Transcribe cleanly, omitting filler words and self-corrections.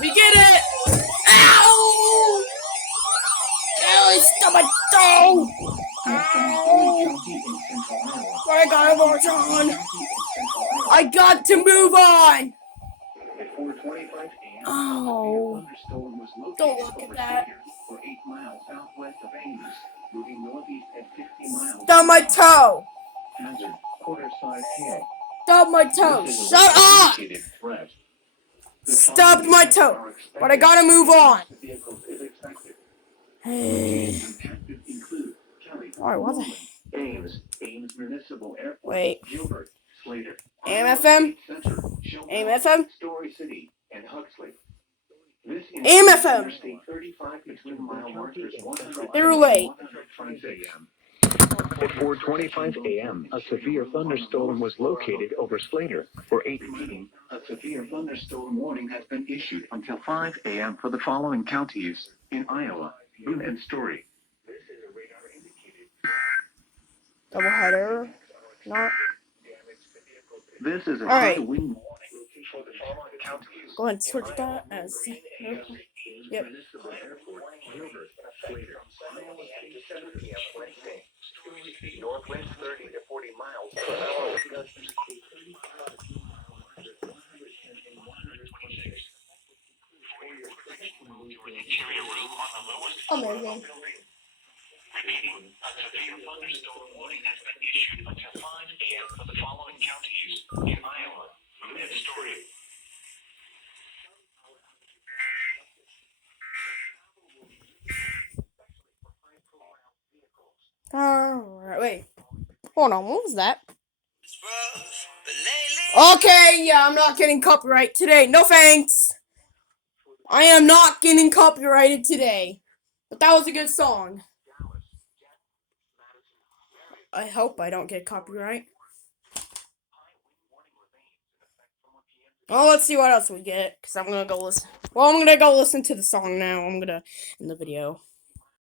We get it! Ow! Ow, stop my toe! Ow! But I gotta march on! I got to move on! Oh. Don't look at that. Stop my toe! Stop my toe! Shut up! Stop my toe! But I gotta move on! Hey. Alright, what the... Wait. AM/FM? AM/FM? AM/FM! They were late. At 4:25 a.m., a severe thunderstorm was located over Slater. For 8 p.m., a severe thunderstorm warning has been issued until 5 a.m. for the following counties in Iowa: Boone and Story. Doubleheader. Not. This is a Alright. heavy wind warning for the following counties. Go ahead and switch that as. Yep. Northwest 30 to 40 miles per hour. Amazing. Repeating, a severe thunderstorm warning has been issued until 5 a.m. for the following counties in Iowa: Boone and Story. Alright, wait. Hold on, what was that? Okay, yeah, I'm not getting copyright today. No thanks. I am not getting copyrighted today. But that was a good song. I hope I don't get copyright. Well, let's see what else we get, because I'm gonna go listen. Well, I'm gonna go listen to the song now. I'm gonna end the video.